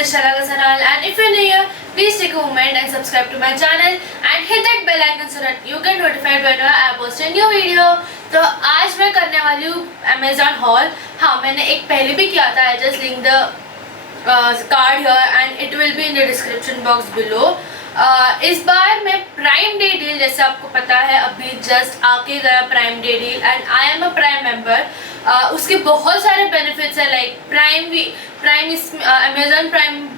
is Shala Gasanal, and if you're new here, please take a moment and subscribe to my channel and hit that bell icon so that you get notified whenever I post a new video. तो आज मैं करने वाली हूँ Amazon haul. हाँ, मैंने एक पहले भी किया था. I just link the card here and it will be in the description box below. इस बार मैं प्राइम डे डील, जैसे आपको पता है अभी जस्ट आके गया prime Day deal and I am a prime member. उसके बहुत सारे बेनिफिट्स है, like prime Amazon prime,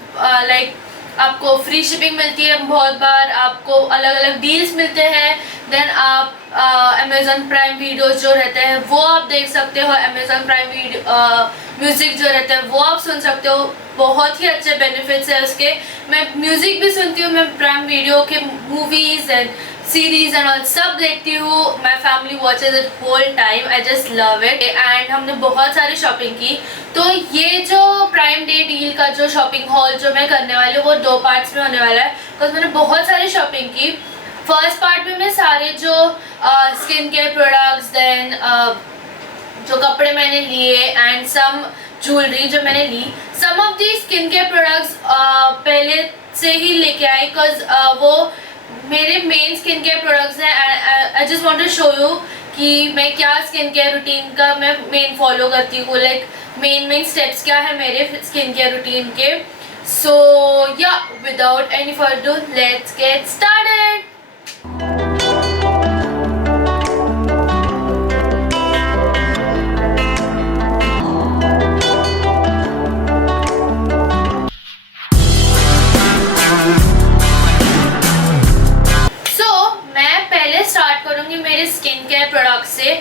like आपको फ्री शिपिंग मिलती है बहुत बार, आपको अलग अलग डील्स मिलते हैं. देन आप अमेजॉन प्राइम वीडियोस जो रहते हैं वो आप देख सकते हो, अमेजॉन प्राइम म्यूज़िक जो रहता है वो आप सुन सकते हो. बहुत ही अच्छे बेनिफिट्स है उसके. मैं म्यूज़िक भी सुनती हूँ, मैं प्राइम वीडियो के movies and series and all सब देखती हूँ. My family watches it whole time. I just love it. And हमने बहुत सारी शॉपिंग की. तो ये जो प्राइम डे डील का जो शॉपिंग हॉल जो मैं करने वाली हूँ वो 2 पार्ट्स में होने वाला है, बिकॉज मैंने बहुत सारी शॉपिंग की. फर्स्ट पार्ट में मैं सारे जो स्किन केयर प्रोडक्ट्स, देन जो कपड़े मैंने लिए एंड सम ज्वेलरी जो मैंने ली. Some of the skin care products पहले से ही लेके आई, बिकॉज वो मेरे मेन स्किन केयर प्रोडक्ट्स हैं. I just want to show you कि मैं क्या स्किन केयर रूटीन का मैं मेन फॉलो करती हूँ, लाइक मेन स्टेप्स क्या है मेरे स्किन केयर रूटीन के. सो या without any further let's get started. मेरे स्किन केयर प्रोडक्ट से.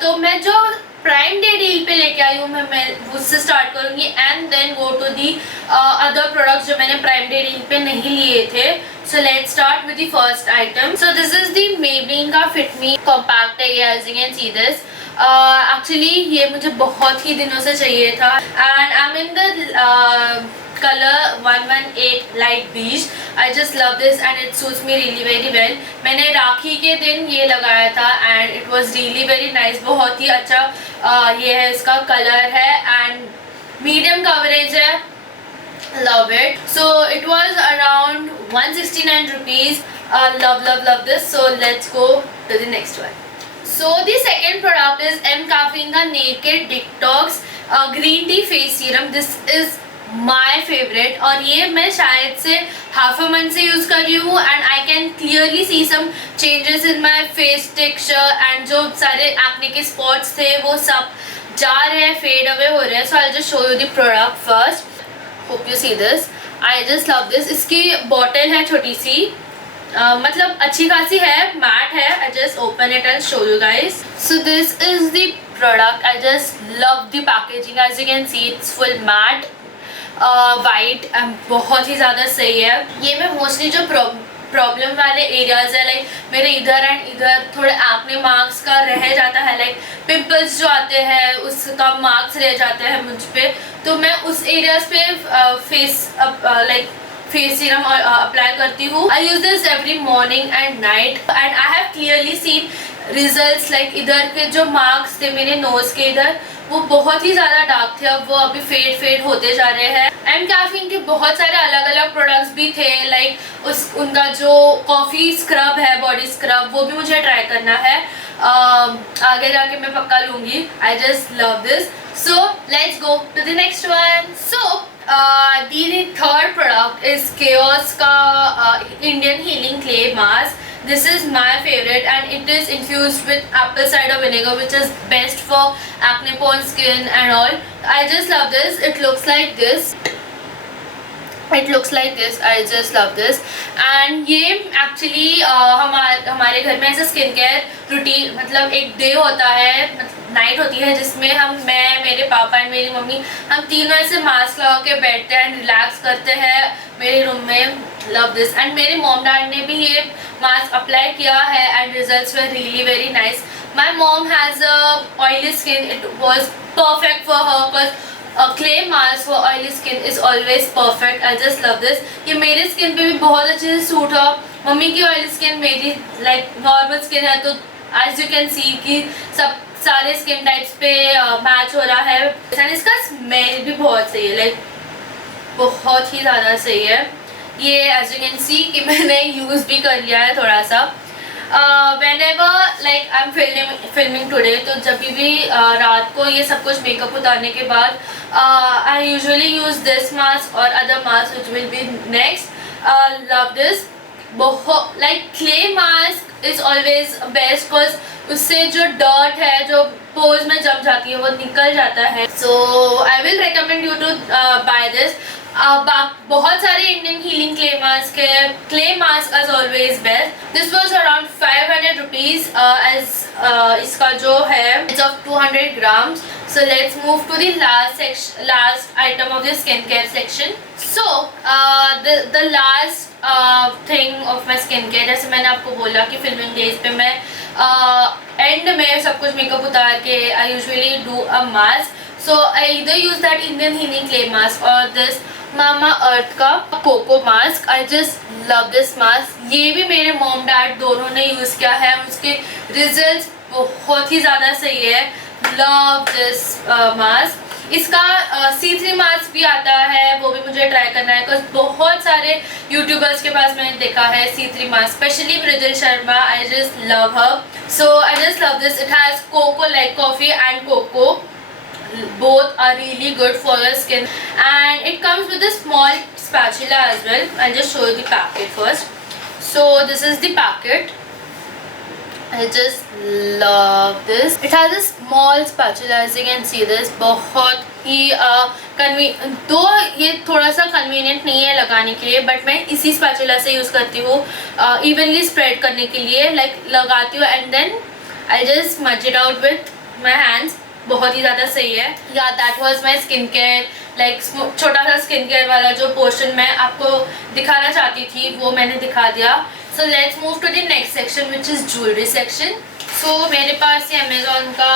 तो मैं जो प्राइम डे डील पे लेके आई हूँ मैं उससे स्टार्ट करूँगी and then go to the other products जो मैंने प्राइम डे डील पे नहीं लिए थे. So let's start with the first item. So this is the Maybelline का फिट मी कॉम्पैक्ट है, as you can see this. Actually ये मुझे बहुत ही दिनों से चाहिए था and I am in the color 118 light beige. I just love this and it suits me really very well. मैंने राखी के दिन ये लगाया था and it was really very nice. बहुत ही अच्छा ये है, इसका कलर है and medium coverage है. Love it. So it was around 169 rupees. Love this. So let's go to the next one. So the second product is M Caffeine का Naked Detox Green Tea Face Serum. This is my favourite और ये मैं शायद से half a month से use कर रही हूँ and I can clearly see some changes in my face texture and जो सारे एक्ने के स्पॉट्स थे वो सब जा रहे हैं, फेड अवे हो रहे हैं. So I just show you the product first. Hope you see this. I just love this. इसकी बॉटल है छोटी सी, मतलब अच्छी खासी है, मैट है. I just open it and show you guys. So this is the product. I just love the packaging. As you can see it's full matte white and बहुत ही ज़्यादा सही है. ये मैं मोस्टली जो प्रॉब्लम वाले एरियाज़ है, लाइक मेरे इधर एंड इधर थोड़े एक्ने मार्क्स का रह जाता है, लाइक पिंपल्स जो आते हैं उसका मार्क्स रह जाते हैं मुझ पे, तो मैं उस एरियाज पे फेस सीरम अप्लाई करती हूँ. I use this every morning and night and I have clearly seen results. Like इधर के जो मार्क्स थे मेरे नोज के इधर वो बहुत ही ज़्यादा डार्क थे, अब वो अभी फेड होते जा रहे हैं. एम कैफीन के बहुत सारे अलग अलग प्रोडक्ट्स भी थे, लाइक उनका जो कॉफ़ी स्क्रब है, बॉडी स्क्रब, वो भी मुझे ट्राई करना है. आगे जाके मैं पक्का लूँगी. I just love this. So let's go to the next one. So the third product is Chaos का Indian Healing Clay Mask. This is my favorite and it is infused with apple cider vinegar, which is best for acne prone skin and all. I just love this. It looks like this. I just love this. And ये actually हमारे घर में ऐसा skin care routine, मतलब एक day होता है, night होती है जिसमें मैं मेरे पापा एंड मेरी मम्मी हम तीनों ऐसे मास्क लगा के बैठते हैं एंड रिलैक्स करते हैं मेरे रूम में. Love this. एंड मेरे मॉम डैड ने भी ये मास्क अप्लाई किया है and results were really very nice. My mom has a oily skin. It was perfect for her because clay mask for oily skin is always perfect. I just love this. ये मेरे skin पे भी बहुत अच्छे से suit हो. Mummy की oily skin, मेरी लाइक नॉर्मल स्किन है, तो एज यू कैन सी कि सब सारे स्किन टाइप्स पे मैच हो रहा है. एंड इसका स्मेल भी बहुत सही है, लाइक बहुत ही ज़्यादा सही है ये। एज यू कैन सी कि मैंने यूज़ भी कर लिया है थोड़ा सा। whenever like I'm filming today, तो जब भी रात को ये सब कुछ मेकअप उतारने के बाद I usually use this mask or other mask which will be next. Love this. बहुत like clay mask is always best cause उससे जो डर्ट है जो पोर्स में जम जाती है वो निकल जाता है. So I will recommend you to buy this. बहुत सारे इंडियन हीलिंग क्ले मास्क है. Clay mask as always best. This was around 500 rupees as इसका जो है it's of 200 grams. So let's move to the last item of the skincare section. So the last thing of my skincare, जैसे मैंने आपको बोला कि filming days पे मैं एंड में सब कुछ मेकअप उतार के I usually do a mask. So I either use that Indian healing clay mask or this Mamaearth का cocoa mask. I just love this mask. ये भी मेरे मॉम डैड दोनों ने यूज़ किया है. उसके रिजल्ट्स बहुत ही ज़्यादा सही है. Love this mask. इसका C3 मास्क भी आता है, वो भी मुझे ट्राई करना है बिकॉज बहुत सारे यूट्यूबर्स के पास मैंने देखा है C3 mask, specially Mridul Sharma. I just love her. So I just love this. It has cocoa like coffee and cocoa. Both are really good for your skin and it comes with a small spatula as well. I'll just show you the packet first. So this is the packet. I just love this. It has a small spatula as you can see this. बहुत ही तो ये थोड़ा सा convenient नहीं है लगाने के लिए, बट मैं इसी स्पैचुला से यूज़ करती हूँ इवनली स्प्रेड करने के लिए. लाइक लगाती हूँ and then I just much it out with my hands. बहुत ही ज़्यादा सही है. Yeah that was my skin care. Like छोटा सा स्किन केयर वाला जो पोर्शन मैं आपको दिखाना चाहती थी वो मैंने दिखा दिया. So let's move to the next section which is jewellery section. So मेरे पास ये अमेज़ॉन का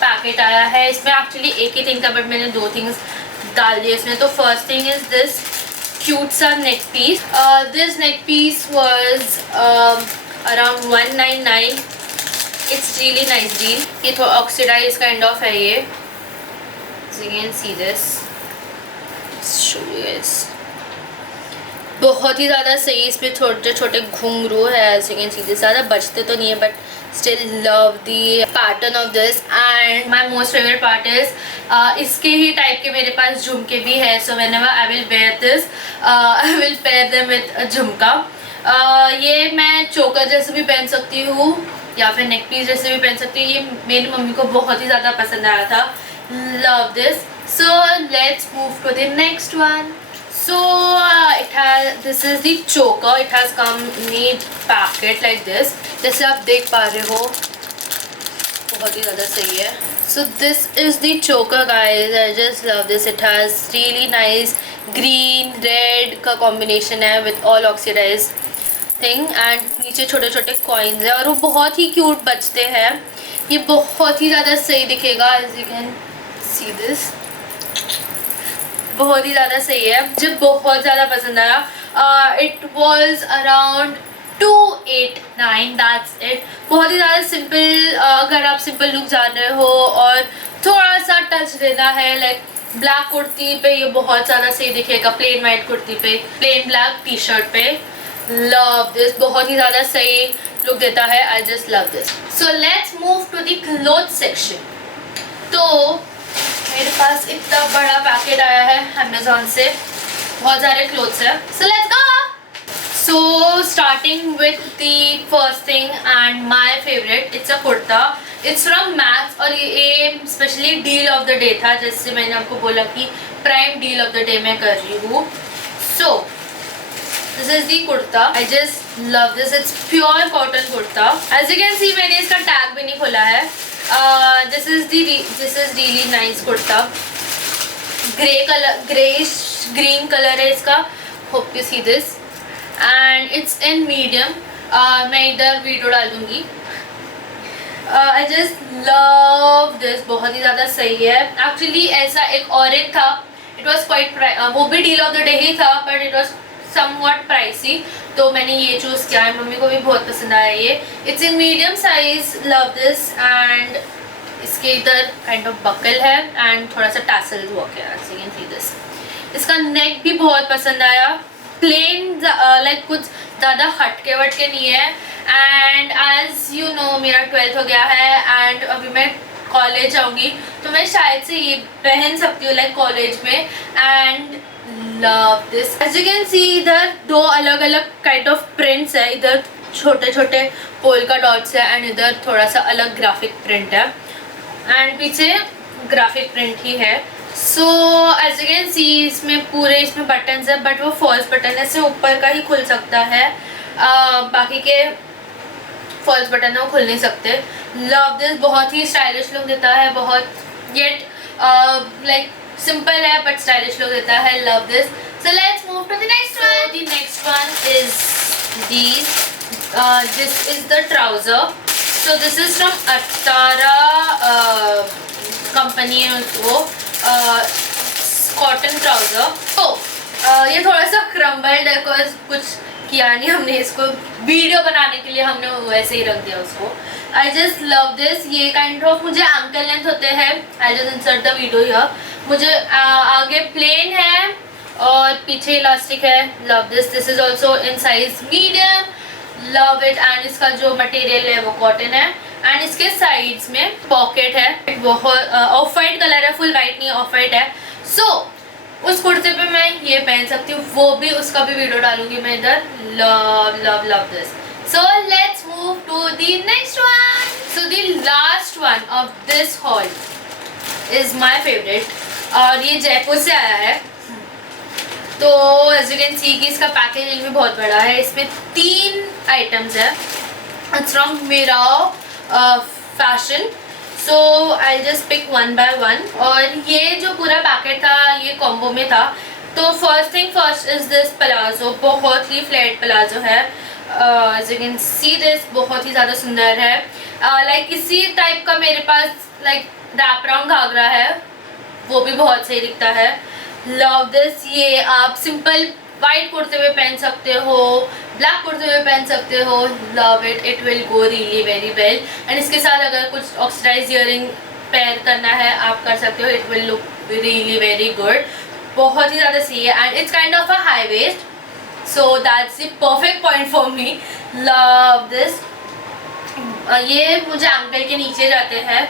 पैकेट आया है. इसमें एक्चुअली एक ही थिंग था बट मैंने 2 थिंग्स डाल दिए इसमें. तो first thing is this cute सा neck piece. This neck piece was around 199. It's really nice deal. ये थोड़ा ऑक्सीडाइज काइंड ऑफ है ये. So you can see this. Show you guys. बहुत ही ज़्यादा सही. इसमें छोटे छोटे घुंघरू है. As you can see this. ज़्यादा बचते तो नहीं है but still love the pattern of this. And my most favorite part is इसके ही टाइप के मेरे पास झुमके भी है. So whenever I will wear this, I will pair them with a झुमका. ये मैं चोकर जैसे भी पहन सकती हूँ या फिर नेक पीस जैसे भी पहन सकती हूँ. ये मेरी मम्मी को बहुत ही ज़्यादा पसंद आया था. Love this. So let's move to the next one. So this is the choker. It has come need packet like this. जैसे आप देख पा रहे हो बहुत ही ज़्यादा सही है. So this is the choker guys. I just love this. It has really nice green red का कॉम्बिनेशन है with all oxidise thing. And नीचे छोटे छोटे कॉइन्स है और वो बहुत ही क्यूट बचते हैं. ये बहुत ही ज़्यादा सही दिखेगा. As you can see this. बहुत ही ज़्यादा सही है. मुझे बहुत ज़्यादा पसंद आया. It was around 289. That's it. बहुत ही ज़्यादा सिंपल. अगर आप सिंपल लुक जान रहे हो और थोड़ा सा टच देना है लाइक ब्लैक कुर्ती पे ये बहुत ज़्यादा सही दिखेगा. प्लेन वाइट कुर्ती पे, प्लेन ब्लैक टी शर्ट पे. Love this. बहुत ही ज़्यादा सही लुक देता है. I just love this. So let's move to the cloth section. तो मेरे पास इतना बड़ा पैकेट आया है अमेज़ॉन से. बहुत सारे क्लोथ्स है. So let's go. So starting with the first thing and my favourite, it's a kurta. It's from Max और ये specially deal of the day था. जैसे मैंने आपको बोला कि prime deal of the day मैं कर रही हूँ. So this is the kurta. I just love this. It's pure cotton kurta. As you can see मैंने इसका टैग भी नहीं खोला है. This is really nice kurta. Grey colour, greyish green colour है इसका. Hope you see this. And it's in medium. मैं इधर वीडियो डाल दूँगी. आई जस्ट लव दिस. बहुत ही ज़्यादा सही है. एक्चुअली ऐसा एक और एक था. इट वॉज क्वाइट वो भी डील ऑफ द डे ही था but it was somewhat pricey. तो मैंने ये चूज़ किया है. मम्मी को भी बहुत पसंद आया ये. It's in medium size. Love this. And इसके इधर काइंड ऑफ बकल है एंड थोड़ा सा टैसल वर्क है. As you can see this. इसका नेक भी बहुत पसंद आया, प्लेन लाइक कुछ ज़्यादा हटके वटके नहीं है। एंड एज यू नो मेरा 12th हो गया है एंड अभी मैं कॉलेज जाऊँगी, तो मैं शायद से ये पहन सकती हूँ लाइक कॉलेज में। And love this, as you can see इधर दो अलग अलग काइंड ऑफ प्रिंट्स है, इधर छोटे छोटे पोल्का डॉट्स है एंड इधर थोड़ा सा अलग ग्राफिक प्रिंट है एंड पीछे ग्राफिक प्रिंट ही है। So as you can see इसमें बटन्स है, बट वो फॉल्स बटन है, इससे ऊपर का ही खुल सकता है, बाकी के फॉल्स बटन है वो खुल नहीं सकते। लव दिस, बहुत ही स्टाइलिश लुक देता है, बहुत येट लाइक सिंपल है बट स्टाइलिश लुक देता है। Love this. So let's move to the next one. The next one is this is the trouser. So this is from अतारा कंपनी है, वो कॉटन ट्राउजर। तो ये थोड़ा सा क्रम्बल्ड है, कुछ किया नहीं हमने, इसको वीडियो बनाने के लिए हमने वैसे ही रख दिया उसको। आई जस्ट लव दिस। ये काइंड ऑफ मुझे एंकल लेंथ होते हैं। I just insert the video here. मुझे आगे प्लेन है और पीछे इलास्टिक है। Love this. This is also in size medium. Love it. And इसका जो मटेरियल है वो कॉटन है एंड इसके साइड्स में पॉकेट है, बहुत ऑफ वाइट कलर है, फुल वाइट नहीं ऑफ वाइट है। सो उस कुर्ते पे मैं ये पहन सकती हूँ, वो भी उसका भी वीडियो डालूंगी मैं इधर। Love love love this. So let's move to the next one. So the last one of this haul is my favourite और ये जयपुर से आया है। तो एज यू कैन सी कि इसका पैकेजिंग भी बहुत बड़ा है, इसमें 3 आइटम्स है। इट्स फ्रॉम मिराओ fashion. So I just pick one by one. और ये जो पूरा पैकेट था ये कॉम्बो में था। तो first thing first is this palazzo, बहुत ही फ्लैट प्लाजो है। As you can see this, बहुत ही ज़्यादा सुंदर है। लाइक इसी टाइप का मेरे पास लाइक रैप राउंड घाघरा है, वो भी बहुत सही दिखता है। Love this. ये आप सिंपल वाइट कुर्ते में पहन सकते हो, ब्लैक कुर्ते में पहन सकते हो। Love it. It will go really very well. And इसके साथ अगर कुछ ऑक्सीडाइज इयरिंग पेयर करना है आप कर सकते हो। It will look really very good. बहुत ही ज़्यादा सही है and it's kind of a high waist, so that's the perfect point for me. Love this. ये मुझे एंकल के नीचे जाते हैं,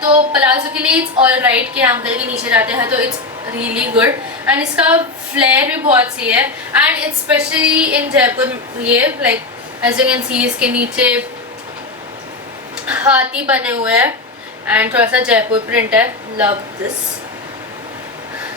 तो प्लाजो के लिए इट्स ऑल राइट के एंकल के नीचे जाते हैं, तो इट्स रियली गुड। एंड इसका फ्लेयर भी बहुत सही है and it's specially in Jaipur. ये like as you can see इसके नीचे हाथी बने हुए हैं एंड थोड़ा सा जयपुर प्रिंट है। Love this.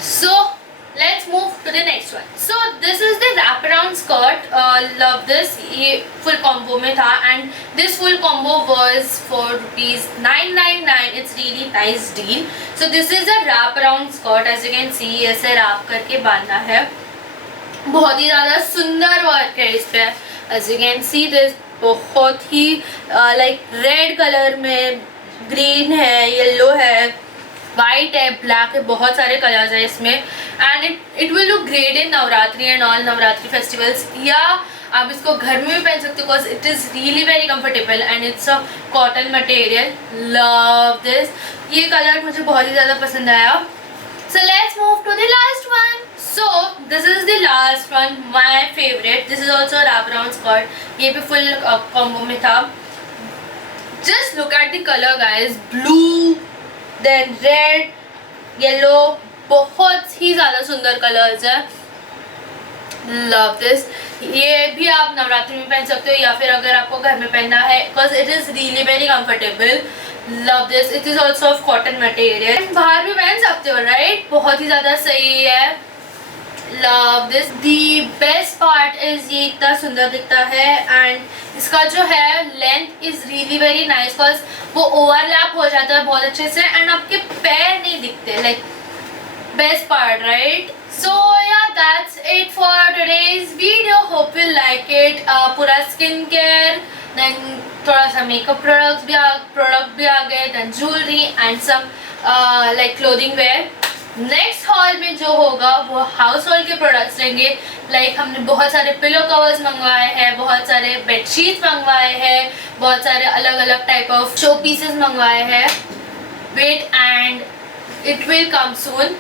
So let's move to the next one. So this is the wrap around skirt. Love this. ये फुल कॉम्बो में था and this full combo was for ₹999। It's really nice deal. So this is a wrap around skirt. As you can see ऐसे wrap करके बांधना है, बहुत ही ज़्यादा सुंदर वर्क है इस पर। As you can see this, बहुत ही लाइक रेड कलर में, ग्रीन है, येलो है, वाइट है, ब्लैक है, बहुत सारे कलर्स हैं इसमें। And it will look great in Navratri and all Navratri festivals, या आप इसको घर में भी पहन सकते हो because it is really very comfortable and it's a cotton material. Love this. ये कलर मुझे बहुत ही ज़्यादा पसंद आया। सो let's move to the last one. So this is the last one, my favourite. This is also wrap around skirt. ये भी full combo में था। Just look at the colour guys, blue then red, yellow, बहुत ही ज़्यादा सुंदर colours है। Love this. ये भी आप नवरात्रि में पहन सकते हो या फिर अगर आपको घर में पहनना है because it is really very comfortable. Love this. It is also of cotton material. बाहर भी पहन सकते हो राइट, बहुत ही ज़्यादा सही है। Love this. The best part is ये इतना सुंदर दिखता है एंड इसका जो है length is really very nice because वो ओवरलैप हो जाता है बहुत अच्छे से एंड आपके पैर नहीं दिखते। Like best part right. So yeah that's it for today's video. Hope you like it. पूरा स्किन केयर, देन थोड़ा सा मेकअप प्रोडक्ट भी आ गए, then jewellery and some like clothing wear. Next haul में जो होगा वो हाउस होल्ड के प्रोडक्ट्स रहेंगे। लाइक हमने बहुत सारे पिलो कवर्स मंगवाए हैं, बहुत सारे बेडशीट्स मंगवाए हैं, बहुत सारे अलग अलग टाइप ऑफ शो पीसेस मंगवाए हैं। Wait and it will come soon.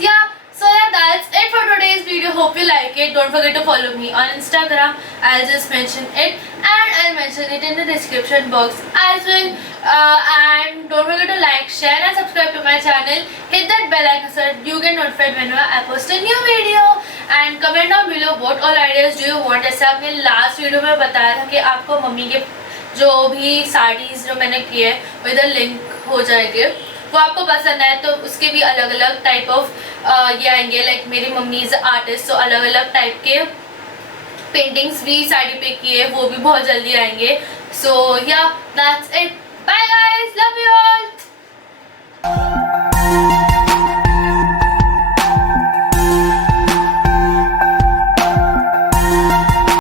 Yeah So yeah, that's it for today's video. Hope you like it. Don't forget to follow me on Instagram. I'll just mention it, and I'll mention it in the description box as well. And don't forget to like, share and subscribe to my channel. Hit that bell icon so that you get notified whenever I post a new video. And comment down below what all ideas do you want. जैसे आपने last video में बताया था कि आपको mummy के जो भी साड़ीज़ जो मैंने किए है वो इधर लिंक हो जाएंगे, वो आपको पसंद है तो उसके भी अलग अलग टाइप ऑफ ये आएंगे. लाइक मेरी मम्मी इज आर्टिस्ट, तो अलग अलग टाइप के पेंटिंग्स भी साड़ी पे किए, वो भी बहुत जल्दी आएंगे. So yeah that's it. Bye guys, love you all.